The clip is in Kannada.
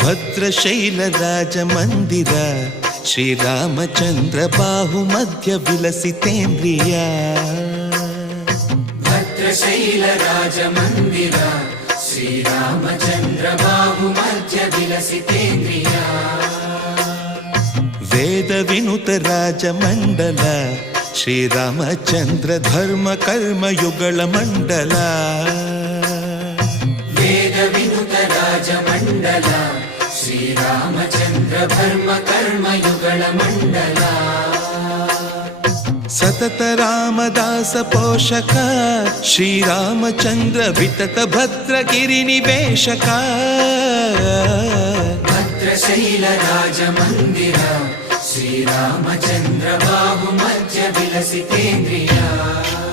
ಭದ್ರಶೈಲ ರಾಜ ಮಂದಿರ ಶ್ರೀರಾಮಚಂದ್ರ ಬಾಹು ಮಧ್ಯ ವಿಲಸಿತೇಂದ್ರಿಯ. ಭದ್ರಶೈಲ ರಾಜ ಮಂದಿರ ಶ್ರೀರಾಮಚಂದ್ರ ಬಾಹು ಮಧ್ಯ ವಿಲಸಿತೇಂದ್ರಿಯ. ವೇದ ವಿನುತ ರಾಜ ಮಂಡಲ ಶ್ರೀರಾಮಚಂದ್ರ ಧರ್ಮ ಕರ್ಮ ಯುಗಳ ಮಂಡಲ. ವೇದ ವಿನುತ ರಾಜ ಮಂಡಲ ಶ್ರೀರಾಮಚಂದ್ರ ಧರ್ಮ ಕರ್ಮ ಯುಗಳ ಮಂಡಲ. ಸತತ ರಾಮದಾಸ ಪೋಷಕ ಶ್ರೀರಾಮಚಂದ್ರ ವಿತತ ಭದ್ರಗಿರಿ ನಿವೇಶಕ. ಭದ್ರಶೈಲ ರಾಜ ಮಂದಿರ ಶ್ರೀರಾಮಚಂದ್ರ ಬಾಹು ಮಧ್ಯ ವಿಲಸಿತೇಂದ್ರಿಯ.